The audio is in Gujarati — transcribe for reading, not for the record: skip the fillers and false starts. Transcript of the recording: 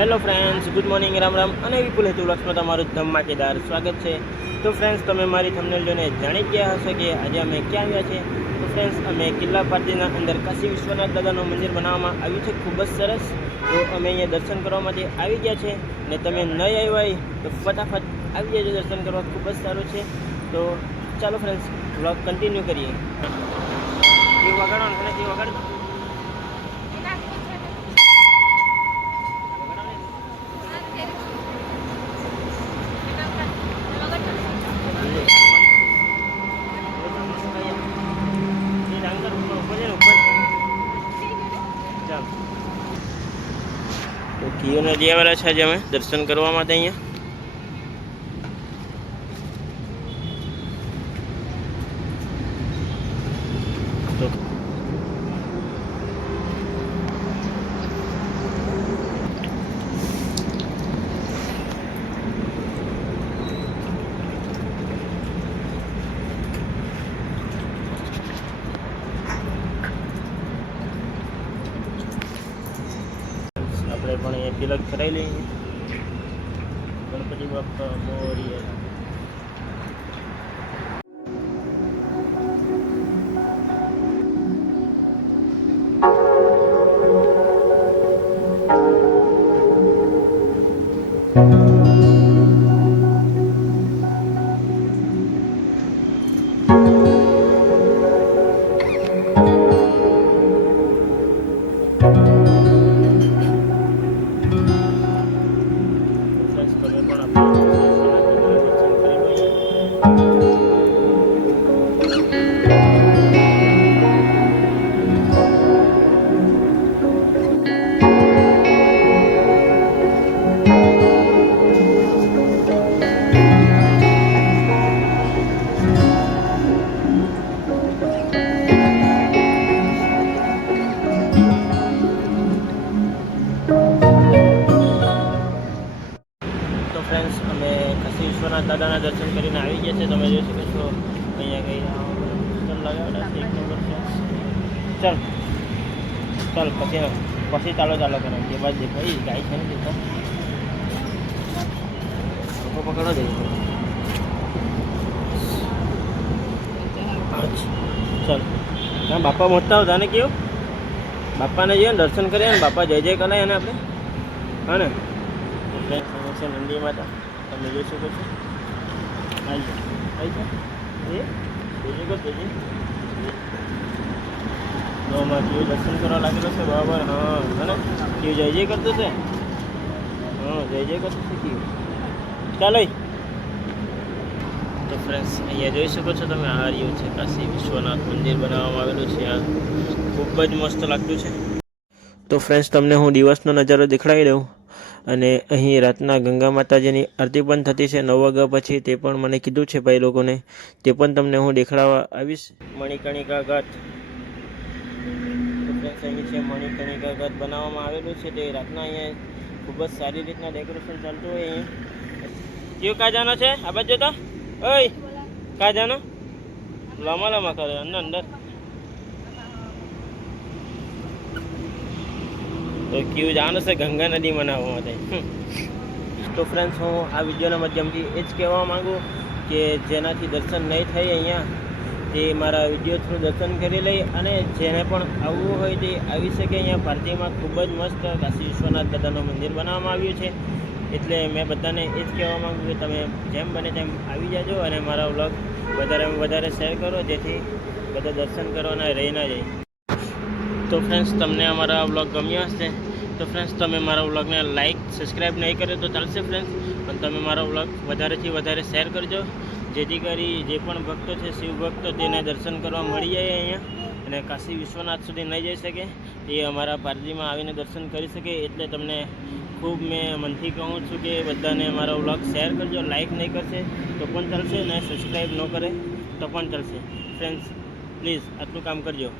Hello friends, good morning, Ram Ram અને વિપુલ હેતુ વ્લોગ્સમાં તમારું ધમાકેદાર સ્વાગત છે। તો ફ્રેન્ડ્સ, તમે મારી થંબનેલ જોઈને જાણી ગયા હશો કે આજે અમે ક્યાં આવ્યા છે। તો ફ્રેન્ડ્સ, અમે કિલ્લા પાર્ટીના અંદર કાશી વિશ્વનાથ દાદાનું મંદિર બનાવવામાં આવ્યું છે, ખૂબ જ સરસ। તો અમે અહીંયા દર્શન કરવા માટે આવી ગયા છે ને તમે નહીં આવ્યા હોય તો ફટાફટ આવી જજો દર્શન કરવા, ખૂબ જ સારું છે। તો ચાલો ફ્રેન્ડ્સ, વ્લોગ કન્ટિન્યુ કરીએ। એ વગાડવાનું છે ને, એ વગાડ તો કિયો નદી આવેલા છે આજે અમે દર્શન કરવા માટે અહીંયા। તો આપણે પણ અહીંયા તિલક કરાવી લઈએ। ગણપતિ બાપ્પા મોરયા। ફ્રેન્ડ્સ, અમે કાશી વિશ્વનાથ દાદાના દર્શન કરીને આવી ગયા છે। તમે જોઈ શકો છો અહીંયા કઈ લગાવેલા છે, 1 નંબર છે। ચાલ પછી ચાલો કરે કે બાદ દેખો એ ગાય છે ને દેખો પકડો દે। ચાલ ત્યાં બાપા મોટા હતા ને કેવું બાપાને જઈએ ને દર્શન કરીએ ને બાપા જય જય કરાય ને આપણે, હા ને। છે નંદી માતા, તમે જોઈ શકો છો। આવી છે એ જોઈ શકો છો માં કેવું દર્શન કરવા લાગેલો છે બરાબર, હા ને કેવું જય જય કરતો છે, હા જય જય કરતો છે કેવું। ચાલો તો ફ્રેન્ડ્સ, અહીંયા જોઈ શકો છો તમે, આ રહ્યું છે કાશી વિશ્વનાથ મંદિર બનાવવામાં આવેલું છે। આ ખૂબ જ મસ્ત લાગતું છે। તો ફ્રેન્ડ્સ, તમને હું દિવસનો નજારો દેખાડી દઉં અને અહીં રાતના ગંગા માતાજીની આરતી પણ થતી છે 9 વાગ્યા પછી, તે પણ મને કીધું છે ભાઈ લોકોને, તે પણ તમને હું દેખાડવા આવીશ। મણિકર્ણિકા ઘાટ, તો ફ્રેન્ડ્સ અહીં છે મણિકર્ણિકા ઘાટ બનાવવામાં આવેલું છે, તે રાતના અહીંયા ખૂબ જ સારી રીતના ડેકોરેશન ચાલતું હોય। અહીંયા કયો કા જાનો છે આ બાજુ તો, ઓય કા જાનો લાંબા કરે અંદર તો ક્યુ જાણો છે ગંગા નદી મનાવવા માટે। તો ફ્રેન્ડ્સ, હું આ વિડીયોના માધ્યમથી એ જ કહેવા માગું કે જેનાથી દર્શન નહીં થાય અહીંયા તે મારા વિડીયો થ્રુ દર્શન કરી લઈ અને જેને પણ આવવું હોય તે આવી શકે। અહીંયા પાર્ટીમાં ખૂબ જ મસ્ત કાશી વિશ્વનાથ દાદાનું મંદિર બનાવવામાં આવ્યું છે, એટલે મેં બધાને એ જ કહેવા માગું કે તમે જેમ બને તેમ આવી જાજો અને મારા વ્લોગ વધારેમાં વધારે શેર કરો, જેથી બધા દર્શન કરવાના રહી ના જાય। તો ફ્રેન્ડ્સ, તમને અમારા વ્લોગ ગમ્યો હશે તો ફ્રેન્ડ્સ તમે મારા વ્લોગને લાઇક સબસ્ક્રાઈબ નહીં કરે તો ચાલશે ફ્રેન્ડ્સ, પણ તમે મારો વ્લોગ વધારેથી વધારે શેર કરજો, જેથી કરી જે પણ ભક્તો છે શિવ ભક્તો તેને દર્શન કરવા મળી જાય અહીંયા અને કાશી વિશ્વનાથ સુધી નહીં જઈ શકે એ અમારા પારડીમાં આવીને દર્શન કરી શકે। એટલે તમને ખૂબ મેં મનથી કહું છું કે બધાને મારો વ્લોગ શેર કરજો। લાઇક નહીં કરશે તો પણ ચાલશે ને સબસ્ક્રાઈબ ન કરે તો પણ ચાલશે। ફ્રેન્ડ્સ પ્લીઝ આટલું કામ કરજો।